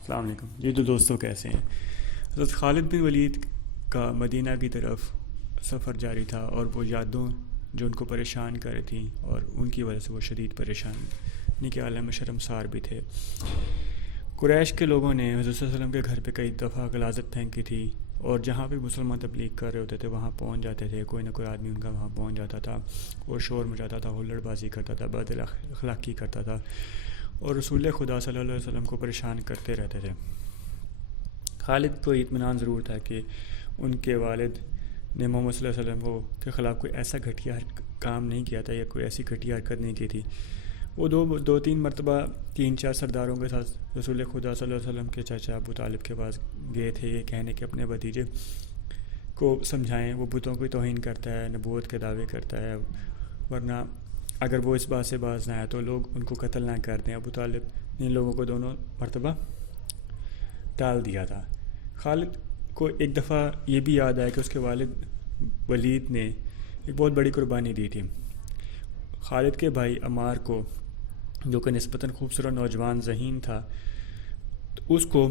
السلام علیکم جی۔ تو دوستوں کیسے ہیں؟ حضرت خالد بن ولید کا مدینہ کی طرف سفر جاری تھا، اور وہ یادوں جو ان کو پریشان کر رہی تھیں اور ان کی وجہ سے وہ شدید پریشانی کے عالم میں شرمسار بھی تھے۔ قریش کے لوگوں نے حضرت صلی اللہ علیہ وسلم کے گھر پہ کئی دفعہ غلاظت پھینکی تھی، اور جہاں بھی مسلمان تبلیغ کر رہے ہوتے تھے وہاں پہنچ جاتے تھے، کوئی نہ کوئی آدمی ان کا وہاں پہنچ جاتا تھا اور شور مچاتا تھا، ہلڑ بازی کرتا تھا، بد اخلاقی کرتا تھا، اور رسول خدا صلی اللہ علیہ وسلم کو پریشان کرتے رہتے تھے۔ خالد کو اطمینان ضرور تھا کہ ان کے والد نے محمد صلی اللہ علیہ وسلم کے خلاف کوئی ایسا گھٹیا کام نہیں کیا تھا یا کوئی ایسی گھٹیا حرکت نہیں کی تھی۔ وہ دو تین مرتبہ 3-4 سرداروں کے ساتھ رسول خدا صلی اللہ علیہ وسلم کے چچا ابو طالب کے پاس گئے تھے، یہ کہنے کہ اپنے بھتیجے کو سمجھائیں، وہ بتوں کی توہین کرتا ہے، نبوت کے دعوے کرتا ہے، ورنہ اگر وہ اس بات سے باز نہ آیا تو لوگ ان کو قتل نہ کر دیں۔ ابو طالب نے ان لوگوں کو دونوں مرتبہ ٹال دیا تھا۔ خالد کو ایک دفعہ یہ بھی یاد آیا کہ اس کے والد ولید نے ایک بہت بڑی قربانی دی تھی۔ خالد کے بھائی عمار کو، جو کہ نسبتاً خوبصورت نوجوان ذہین تھا، تو اس کو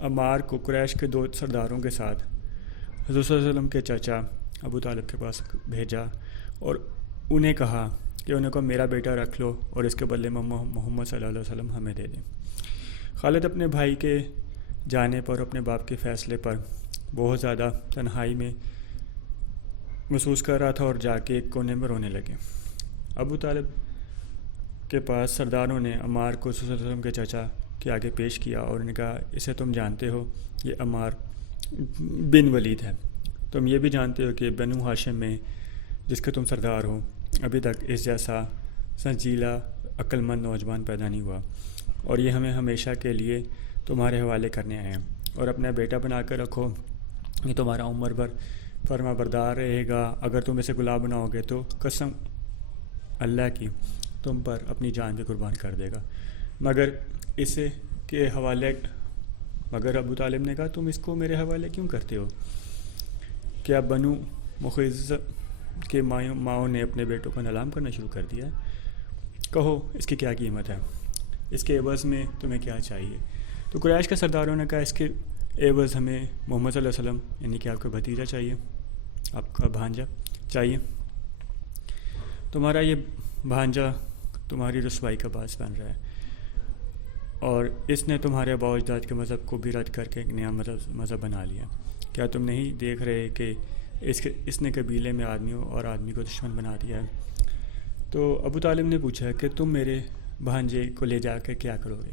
عمار کو قریش کے 2 سرداروں کے ساتھ حضرت صلی اللہ علیہ وسلم کے چچا ابو طالب کے پاس بھیجا، اور انہیں کہا کہ انہیں کو میرا بیٹا رکھ لو اور اس کے بدلے میں محمد صلی اللہ علیہ وسلم ہمیں دے دیں۔ خالد اپنے بھائی کے جانے پر، اپنے باپ کے فیصلے پر بہت زیادہ تنہائی میں محسوس کر رہا تھا، اور جا کے ایک کونے میں رونے لگے۔ ابو طالب کے پاس سرداروں نے عمار کو صلی اللہ علیہ وسلم کے چچا کے آگے پیش کیا، اور انہوں نے کہا اسے تم جانتے ہو، یہ عمار بن ولید ہے۔ تم یہ بھی جانتے ہو کہ بنو ہاشم میں جس کے تم سردار ہو، ابھی تک اس جیسا سنجیدہ عقل مند نوجوان پیدا نہیں ہوا، اور یہ ہمیں ہمیشہ کے لیے تمہارے حوالے کرنے آئے ہیں، اور اپنا بیٹا بنا کر رکھو، یہ تمہارا عمر بھر فرما بردار رہے گا۔ اگر تم اسے غلام بناؤ گے تو قسم اللہ کی تم پر اپنی جان بھی قربان کر دے گا۔ مگر ابو طالب نے کہا تم اس کو میرے حوالے کیوں کرتے ہو؟ کیا بنو مخیز کے ماؤں نے اپنے بیٹوں کو نیلام کرنا شروع کر دیا ہے؟ کہو اس کی کیا قیمت ہے، اس کے عوض میں تمہیں کیا چاہیے؟ تو قریش کے سرداروں نے کہا اس کے عوض ہمیں محمد صلی اللہ علیہ وسلم، یعنی کہ آپ کا بھتیجا چاہیے، آپ کا بھانجا چاہیے۔ تمہارا یہ بھانجا تمہاری رسوائی کا باعث بن رہا ہے، اور اس نے تمہارے آباء و اجداد کے مذہب کو بھی رد کر کے ایک نیا مذہب بنا لیا۔ کیا تم نہیں دیکھ رہے کہ اس نے قبیلے میں آدمیوں اور آدمی کو دشمن بنا دیا ہے؟ تو ابو طالب نے پوچھا کہ تم میرے بھانجے کو لے جا کے کیا کرو گے؟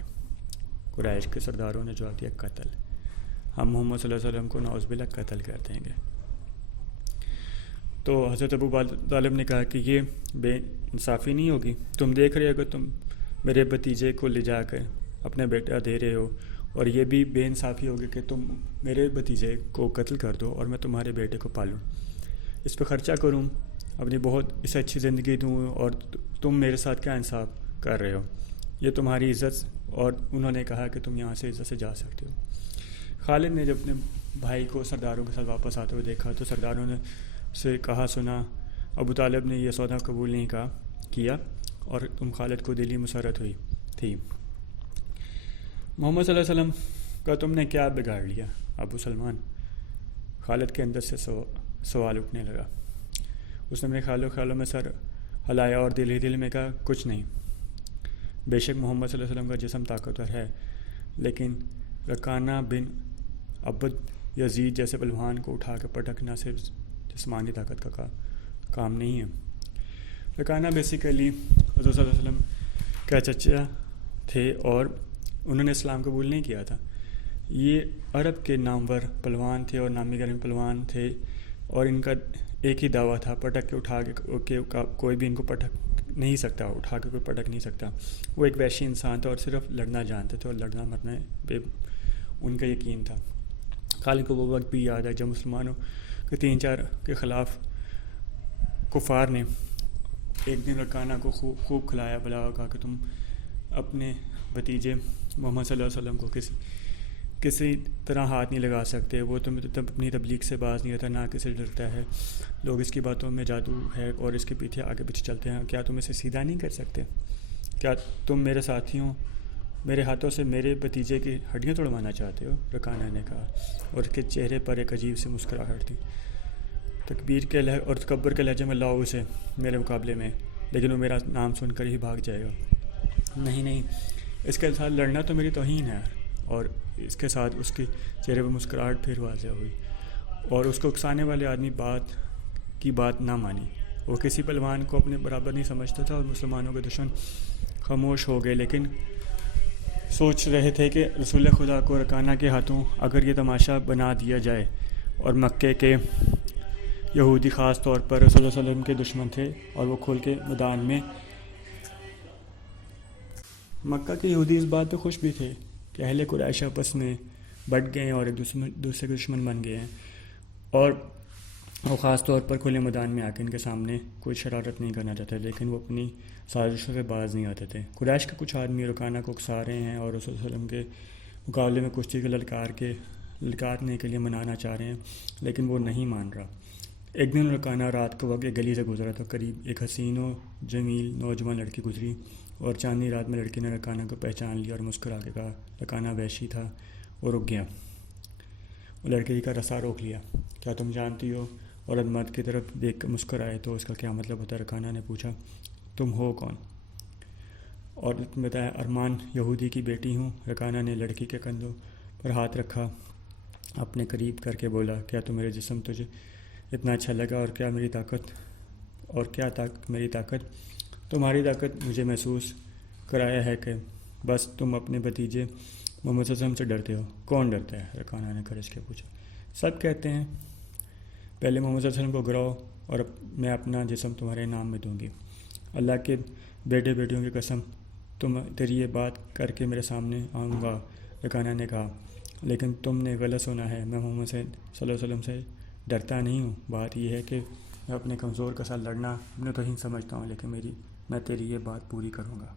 قریش کے سرداروں نے جواب دیا قتل، ہم محمد صلی اللہ علیہ وسلم کو نعوذ باللہ قتل کر دیں گے۔ تو حضرت ابو طالب نے کہا کہ یہ بے انصافی نہیں ہوگی، تم دیکھ رہے ہو کہ تم میرے بھتیجے کو لے جا کر اپنا بیٹا دے رہے ہو، اور یہ بھی بے انصافی ہوگی کہ تم میرے بھتیجے کو قتل کر دو اور میں تمہارے بیٹے کو پالوں، اس پہ خرچہ کروں، اپنی بہت اسے اچھی زندگی دوں، اور تم میرے ساتھ کیا انصاف کر رہے ہو؟ یہ تمہاری عزت، اور انہوں نے کہا کہ تم یہاں سے عزت سے جا سکتے ہو۔ خالد نے جب اپنے بھائی کو سرداروں کے ساتھ واپس آتے ہوئے دیکھا تو سرداروں نے سے کہا سنا ابو طالب نے یہ سودا قبول نہیں کیا، اور تم خالد کو دلی مسرت ہوئی تھی۔ محمد صلی اللہ علیہ وسلم کا تم نے کیا بگاڑ لیا ابو سلمان؟ خالد کے اندر سے سوال اٹھنے لگا۔ اس نے اپنے خالوں میں سر ہلایا اور دل ہی دل میں کہا کچھ نہیں، بے شک محمد صلی اللہ علیہ وسلم کا جسم طاقتور ہے، لیکن رکانہ بن عبد یزید جیسے پہلوان کو اٹھا کے پٹکنا صرف جسمانی طاقت کا کام نہیں ہے۔ رکانہ بیسیکلی حضرت صلی اللہ علیہ وسلم کا چچا تھے، اور انہوں نے اسلام قبول نہیں کیا تھا۔ یہ عرب کے نامور پہلوان تھے اور نامی گرامی پہلوان تھے، اور ان کا ایک ہی دعویٰ تھا پٹک کے اٹھا کے کوئی بھی ان کو پٹک نہیں سکتا، اٹھا کے کوئی پٹک نہیں سکتا۔ وہ ایک وحشی انسان تھا اور صرف لڑنا جانتے تھے، اور لڑنا مرنا ان کا یقین تھا۔ خالد کو وہ وقت بھی یاد ہے جب مسلمانوں کے 3-4 کے خلاف کفار نے ایک دن رکانہ کو خوب کھلایا بلایا، کہا کہ تم اپنے بھتیجے محمد صلی اللہ علیہ وسلم کو کسی طرح ہاتھ نہیں لگا سکتے، وہ تم اپنی تبلیغ سے باز نہیں ہوتا، نہ کسی ڈرتا ہے، لوگ اس کی باتوں میں جادو ہے اور اس کے پیچھے آگے پیچھے چلتے ہیں، کیا تم اسے سیدھا نہیں کر سکتے؟ کیا تم میرے ساتھیوں میرے ہاتھوں سے میرے بھتیجے کی ہڈیاں توڑوانا چاہتے ہو؟ رکانہ نے کہا، اور اس کے چہرے پر ایک عجیب سی مسکراہٹ تھی۔ تکبیر کے اور تکبر کے لہجے میں لاؤ اسے میرے مقابلے میں، لیکن وہ میرا نام سن کر ہی بھاگ جائے گا۔ نہیں نہیں، اس کے ساتھ لڑنا تو میری توہین ہے۔ اور اس کے ساتھ اس کے چہرے پر مسکراہٹ پھر واضح ہوئی، اور اس کو اکسانے والے آدمی بات نہ مانی۔ وہ کسی پہلوان کو اپنے برابر نہیں سمجھتا تھا، اور مسلمانوں کے دشمن خاموش ہو گئے، لیکن سوچ رہے تھے کہ رسول خدا کو رکانہ کے ہاتھوں اگر یہ تماشا بنا دیا جائے، اور مکے کے یہودی خاص طور پر رسول اللہ صلی اللہ علیہ وسلم کے دشمن تھے، اور وہ کھل کے میدان میں مکہ کے یہودی اس بات پہ خوش بھی تھے کہ اہل قریش آپس میں بٹ گئے ہیں اور ایک دوسرے کے دشمن بن گئے ہیں، اور وہ خاص طور پر کھلے میدان میں آ کے ان کے سامنے کوئی شرارت نہیں کرنا چاہتے، لیکن وہ اپنی سازشوں سے باز نہیں آتے تھے۔ قریش کے کچھ آدمی رکانہ کو اکسا رہے ہیں اور رسول صلی اللہ علیہ وسلم کے مقابلے میں کشتی کے للکارنے کے لیے منانا چاہ رہے ہیں، لیکن وہ نہیں مان رہا۔ ایک دن رکانہ رات کو وقت ایک گلی سے گزرا تو قریب ایک حسین و جمیل نوجوان لڑکی گزری، اور چاندنی رات میں لڑکی نے رکانہ کو پہچان لیا اور مسکرا کے کہا۔ رکانہ وحشی تھا، وہ رک گیا۔ وہ لڑکی کا رسا روک لیا۔ کیا تم جانتی ہو؟ عورت مرد کی طرف دیکھ کر مسکرائے۔ تو اس کا کیا مطلب ہوتا ہے؟ رکانہ نے پوچھا۔ تم ہو کون؟ عورت نے بتایا، ارمان یہودی کی بیٹی ہوں۔ رکانہ نے لڑکی کے کندھوں پر ہاتھ رکھا، اپنے قریب کر کے بولا، کیا تو میرے جسم تجھے اتنا اچھا لگا؟ اور کیا میری طاقت تمہاری طاقت مجھے محسوس کرایا ہے کہ بس تم اپنے بھتیجے محمد صلی اللہ علیہ وسلم سے ڈرتے ہو؟ کون ڈرتا ہے؟ رکانہ نے گرج کے پوچھا۔ سب کہتے ہیں پہلے محمد صلی اللہ علیہ وسلم کو گراؤ اور میں اپنا جسم تمہارے نام میں دوں گی۔ اللہ کے بیٹے بیٹیوں کی قسم، تیری یہ بات کر کے میرے سامنے آؤں گا۔ رکانہ نے کہا، لیکن تم نے غلط سنا ہے، میں محمد صلی اللہ علیہ وسلم سے ڈرتا نہیں ہوں۔ بات یہ ہے کہ میں اپنے کمزور کے ساتھ لڑنا اپنے توہین سمجھتا ہوں، لیکن میں تیری یہ بات پوری کروں گا۔